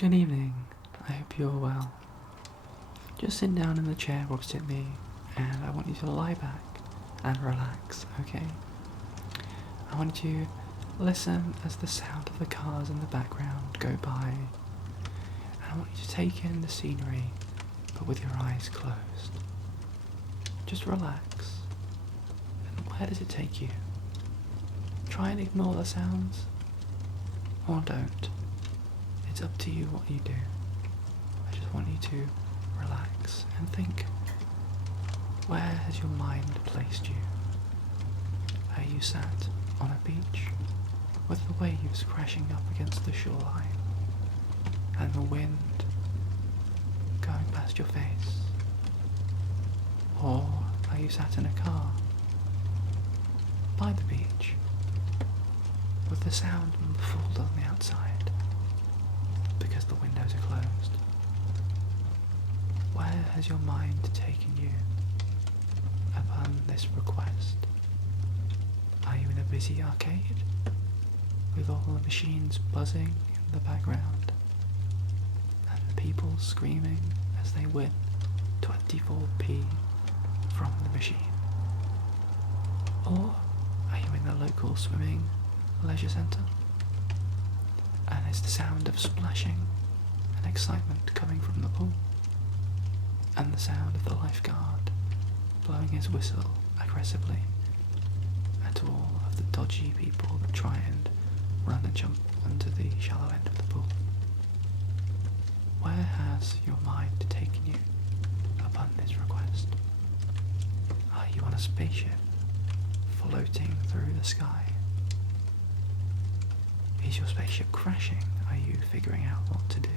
Good evening. I hope you're well. Just sit down in the chair opposite me and I want you to lie back and relax, okay? I want you to listen as the sound of the cars in the background go by, and I want you to take in the scenery but with your eyes closed. Just relax. And where does it take you? Try and ignore the sounds, or don't. It's up to you what you do. I just want you to relax and think. Where has your mind placed you? Are you sat on a beach with the waves crashing up against the shoreline and the wind going past your face? Or are you sat in a car by the beach with the sound muffled on the outside because the windows are closed? Where has your mind taken you upon this request? Are you in a busy arcade with all the machines buzzing in the background and people screaming as they win 24p from the machine? Or are you in the local swimming leisure centre and it's the sound of splashing and excitement coming from the pool and the sound of the lifeguard blowing his whistle aggressively at all of the dodgy people that try and run and jump onto the shallow end of the pool? Where has your mind taken you upon this request? Are you on a spaceship floating through the sky? Is your spaceship crashing? Are you figuring out what to do?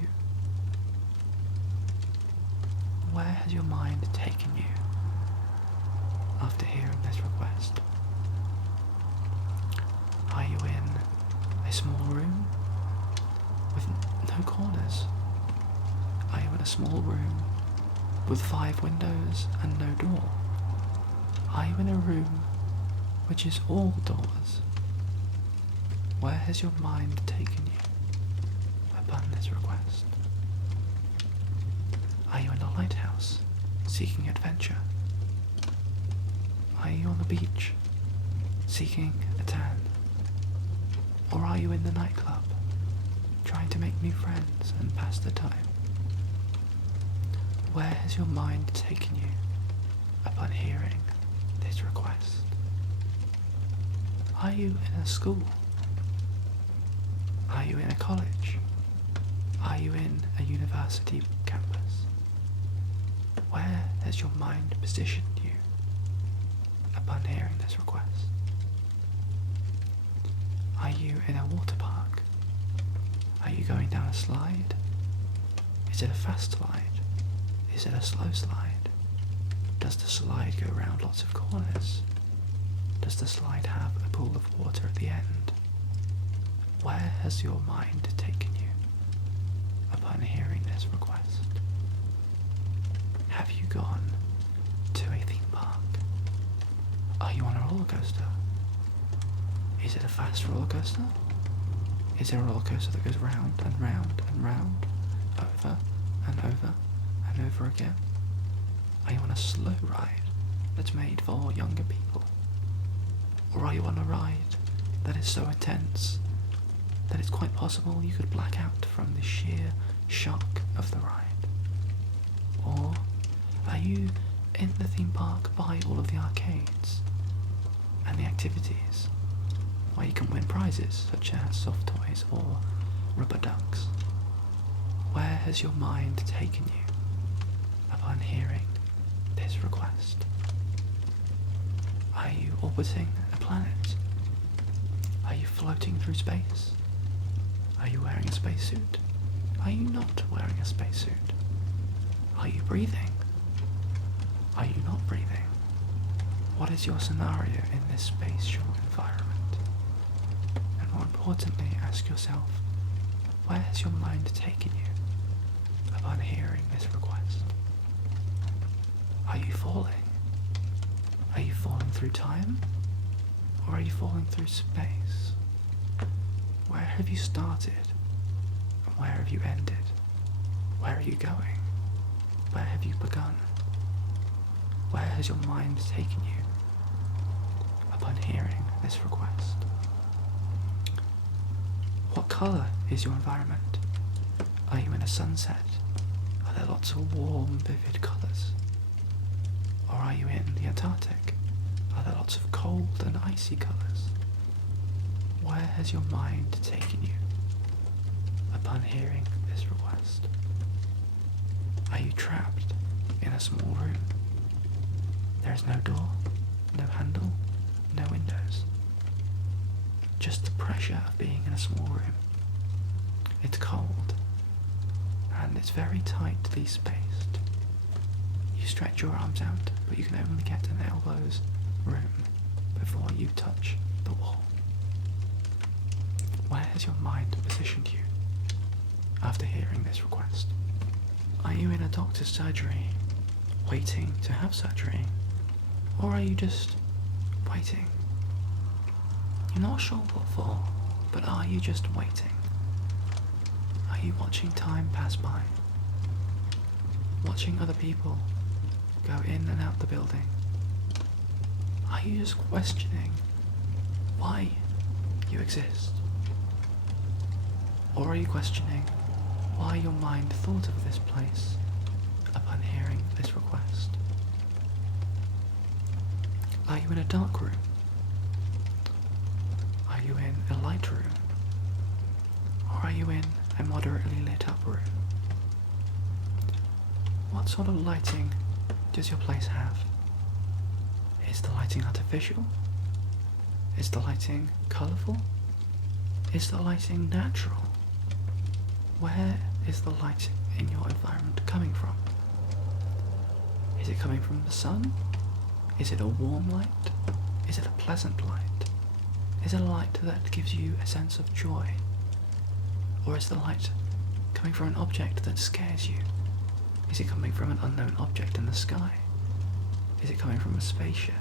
Where has your mind taken you after hearing this request? Are you in a small room with no corners? Are you in a small room with 5 windows and no door? Are you in a room which is all doors? Where has your mind taken you upon this request? Are you in a lighthouse seeking adventure? Are you on the beach seeking a tan? Or are you in the nightclub trying to make new friends and pass the time? Where has your mind taken you upon hearing this request? Are you in a school? Are you in a college? Are you in a university campus? Where has your mind positioned you upon hearing this request? Are you in a water park? Are you going down a slide? Is it a fast slide? Is it a slow slide? Does the slide go around lots of corners? Does the slide have a pool of water at the end? Where has your mind taken you upon hearing this request? Have you gone to a theme park? Are you on a roller coaster? Is it a fast roller coaster? Is it a roller coaster that goes round and round and round, over and over and over again? Are you on a slow ride that's made for younger people? Or are you on a ride that is so intense that it's quite possible you could black out from the sheer shock of the ride? Or are you in the theme park by all of the arcades and the activities where you can win prizes such as soft toys or rubber ducks? Where has your mind taken you upon hearing this request? Are you orbiting a planet? Are you floating through space? Are you wearing a spacesuit? Are you not wearing a spacesuit? Are you breathing? Are you not breathing? What is your scenario in this spatial environment? And more importantly, ask yourself, where has your mind taken you upon hearing this request? Are you falling? Are you falling through time? Or are you falling through space? Where have you started? And where have you ended? Where are you going? Where have you begun? Where has your mind taken you upon hearing this request? What colour is your environment? Are you in a sunset? Are there lots of warm, vivid colours? Or are you in the Antarctic? Are there lots of cold and icy colours? Where has your mind taken you upon hearing this request? Are you trapped in a small room? There is no door, no handle, no windows. Just the pressure of being in a small room. It's cold, and it's very tightly spaced. You stretch your arms out, but you can only get an elbow's room before you touch the wall. Where has your mind positioned you after hearing this request? Are you in a doctor's surgery, waiting to have surgery? Or are you just waiting? You're not sure what for, but are you just waiting? Are you watching time pass by? Watching other people go in and out the building? Are you just questioning why you exist? Or are you questioning why your mind thought of this place upon hearing this request? Are you in a dark room? Are you in a light room? Or are you in a moderately lit up room? What sort of lighting does your place have? Is the lighting artificial? Is the lighting colourful? Is the lighting natural? Where is the light in your environment coming from? Is it coming from the sun? Is it a warm light? Is it a pleasant light? Is it a light that gives you a sense of joy? Or is the light coming from an object that scares you? Is it coming from an unknown object in the sky? Is it coming from a spaceship?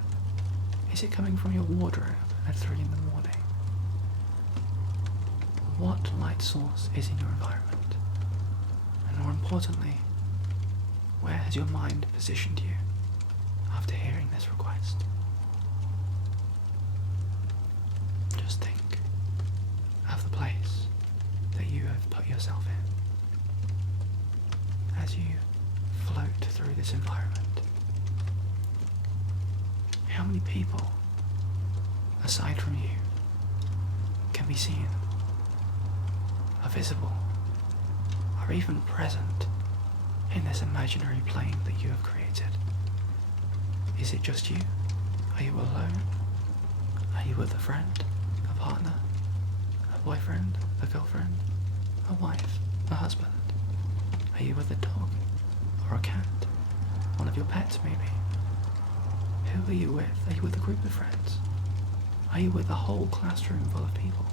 Is it coming from your wardrobe at 3 in the morning? What light source is in your environment? And more importantly, where has your mind positioned you after hearing this request? Just think of the place that you have put yourself in as you float through this environment. How many people, aside from you, can be seen, are visible, are even present in this imaginary plane that you have created? Is it just you? Are you alone? Are you with a friend, a partner, a boyfriend, a girlfriend, a wife, a husband? Are you with a dog or a cat? One of your pets, maybe? Who are you with? Are you with a group of friends? Are you with a whole classroom full of people?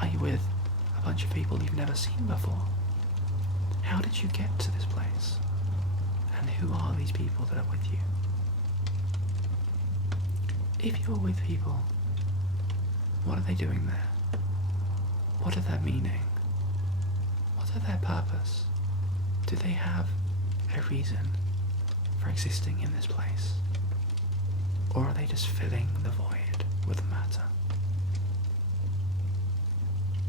Are you with a bunch of people you've never seen before? How did you get to this place? And who are these people that are with you? If you're with people, what are they doing there? What are their meaning? What are their purpose? Do they have a reason for existing in this place? Or are they just filling the void with matter?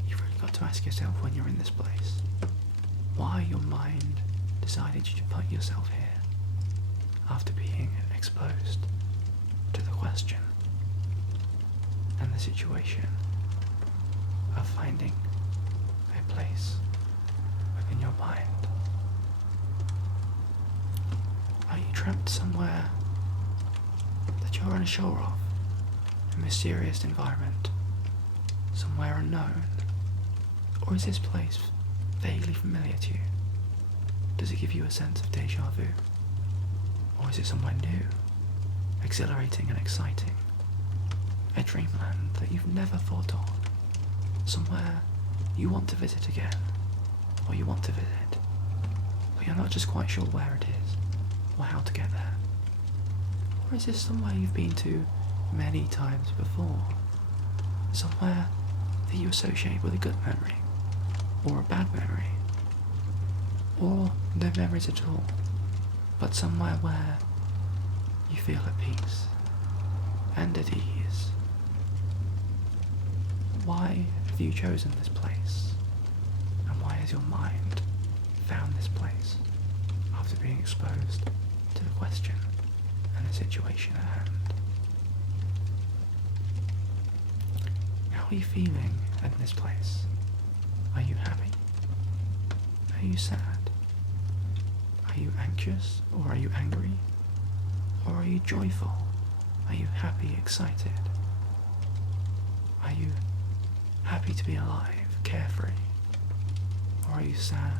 You've really got to ask yourself when you're in this place, why your mind decided you to put yourself here after being exposed to the question and the situation of finding a place within your mind. Are you trapped somewhere that you're unsure of, a mysterious environment, somewhere unknown? Or is this place vaguely familiar to you? Does it give you a sense of deja vu? Or is it somewhere new, exhilarating and exciting? A dreamland that you've never thought of? Somewhere you want to visit again, or you want to visit, but you're not just quite sure where it is, or how to get there? Or is this somewhere you've been to many times before? Somewhere that you associate with a good memory, or a bad memory? Or no memories at all, but somewhere where you feel at peace and at ease. Why have you chosen this place? And why has your mind found this place after being exposed to the question and the situation at hand? How are you feeling in this place? Are you happy? Are you sad? Are you anxious, or are you angry? Or are you joyful? Are you happy, excited? Are you happy to be alive, carefree? Or are you sad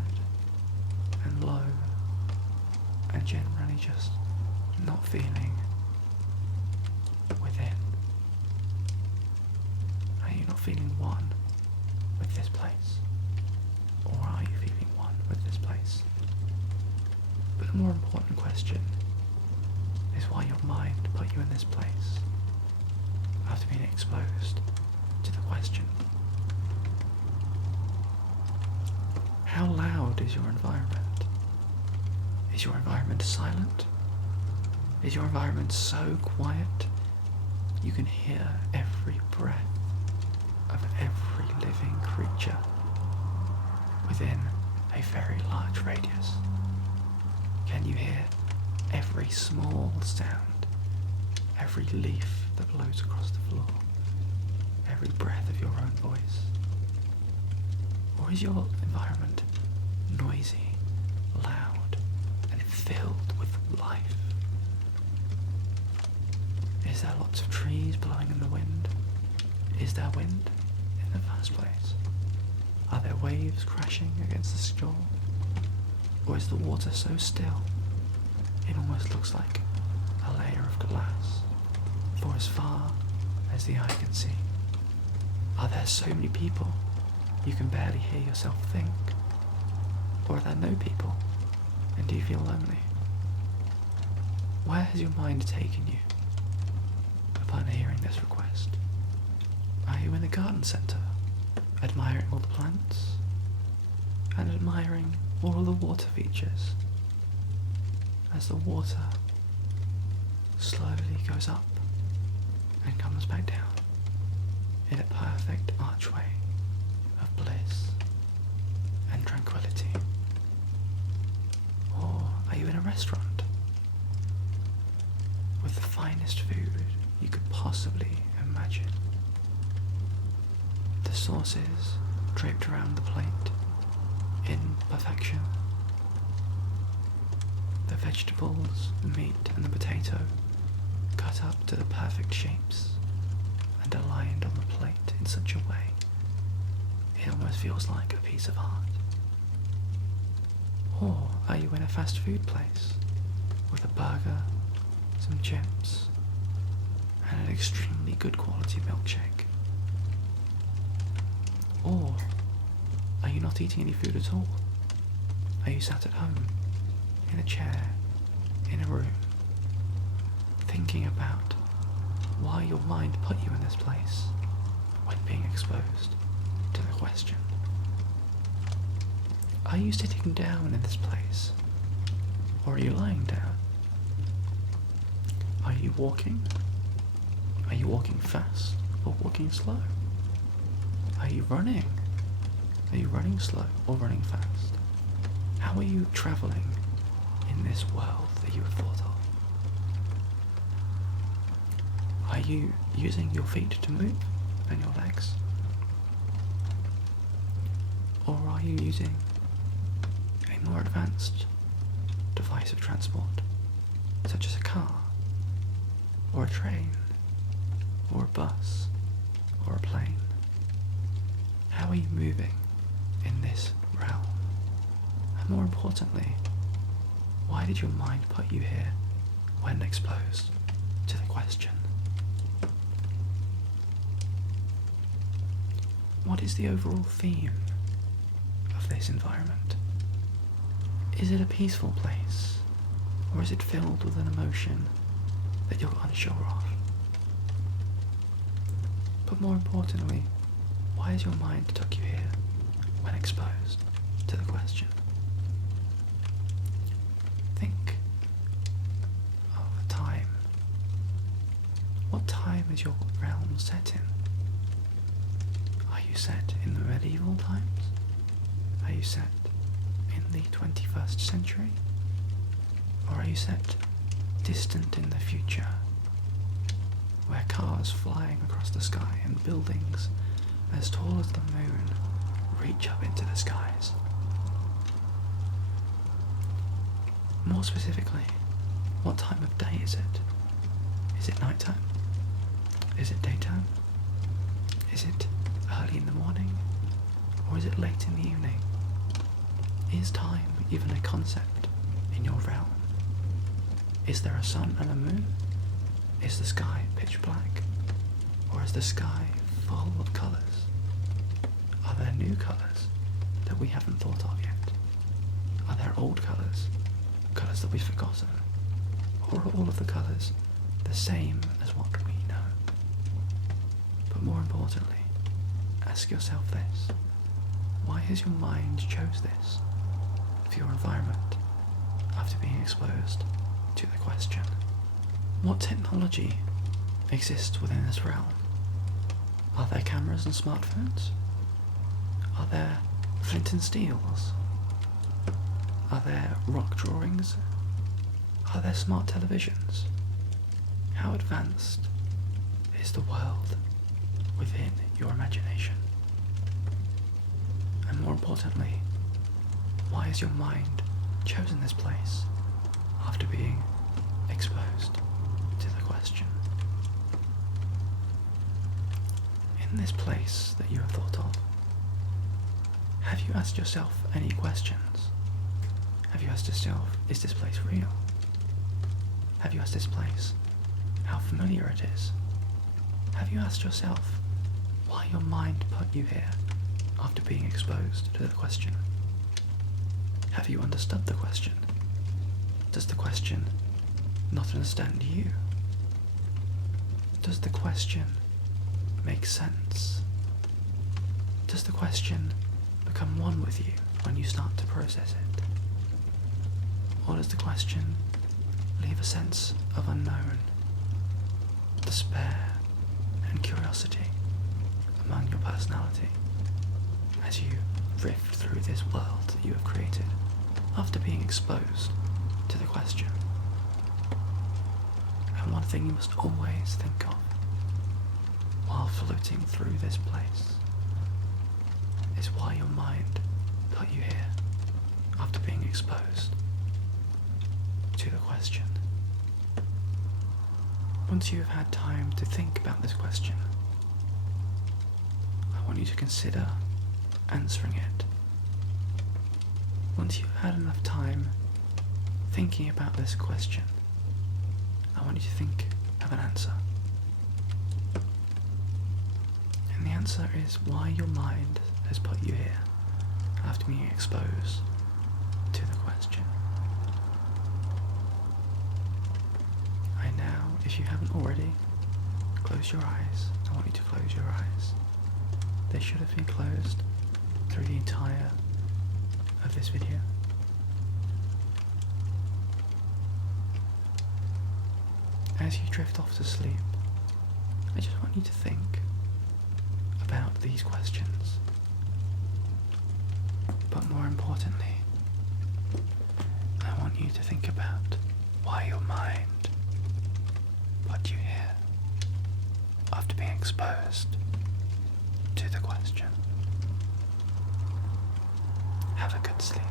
and low and generally just not feeling within? Are you not feeling one with this place? Or are you feeling one with this place? But the more important question is why your mind put you in this place after being exposed to the question. How loud is your environment? Is your environment silent? Is your environment so quiet you can hear every breath of every living creature within a very large radius? Can you hear every small sound, every leaf that blows across the floor, every breath of your own voice? Or is your environment noisy, loud, and filled with life? Is there lots of trees blowing in the wind? Is there wind in the first place? Are there waves crashing against the shore? Or is the water so still it almost looks like a layer of glass for as far as the eye can see? Are there so many people you can barely hear yourself think? Or are there no people and do you feel lonely? Where has your mind taken you upon hearing this request? Are you in a garden centre, admiring all the plants and admiring all the water features as the water slowly goes up and comes back down in a perfect archway of bliss and tranquility? Or are you in a restaurant with the finest food you could possibly imagine? The sauces draped around the plate in perfection. The vegetables, the meat and the potato cut up to the perfect shapes and aligned on the plate in such a way it almost feels like a piece of art. Or are you in a fast food place with a burger, some chips and an extremely good quality milkshake? Or are you not eating any food at all? Are you sat at home, in a chair, in a room, thinking about why your mind put you in this place when being exposed to the question? Are you sitting down in this place? Or are you lying down? Are you walking? Are you walking fast or walking slow? Are you running? Are you running slow or running fast? How are you travelling in this world that you have thought of? Are you using your feet to move and your legs? Or are you using a more advanced device of transport, such as a car, or a train, or a bus, or a plane? How are you moving in this realm? And more importantly, why did your mind put you here when exposed to the question? What is the overall theme of this environment? Is it a peaceful place, or is it filled with an emotion that you're unsure of? But more importantly, why has your mind took you here when exposed to the question? is your realm set in? Are you set in the medieval times? Are you set in the 21st century? Or are you set distant in the future, where cars flying across the sky and buildings as tall as the moon reach up into the skies? More specifically, what time of day is it? Is it nighttime? Is it daytime? Is it early in the morning? Or is it late in the evening? Is time even a concept in your realm? Is there a sun and a moon? Is the sky pitch black? Or is the sky full of colours? Are there new colours that we haven't thought of yet? Are there old colours? Colours that we've forgotten? Or are all of the colours the same as what we know? But more importantly, ask yourself this. Why has your mind chose this for your environment after being exposed to the question? What technology exists within this realm? Are there cameras and smartphones? Are there flint and steels? Are there rock drawings? Are there smart televisions? How advanced is the world within your imagination? And more importantly, why has your mind chosen this place after being exposed to the question? In this place that you have thought of, have you asked yourself any questions? Have you asked yourself, is this place real? Have you asked this place how familiar it is? Have you asked yourself why your mind put you here after being exposed to the question? Have you understood the question? Does the question not understand you? Does the question make sense? Does the question become one with you when you start to process it? Or does the question leave a sense of unknown, despair, and curiosity among your personality as you drift through this world that you have created after being exposed to the question? And one thing you must always think of while floating through this place is why your mind put you here after being exposed to the question. Once you have had time to think about this question, I want you to consider answering it. Once you've had enough time thinking about this question, I want you to think of an answer. And the answer is why your mind has put you here after being exposed to the question. And now, if you haven't already, close your eyes. I want you to close your eyes. They should have been closed through the entire of this video. As you drift off to sleep, I just want you to think about these questions. But more importantly, I want you to think about why your mind put you here after being exposed to the question. Have a good sleep.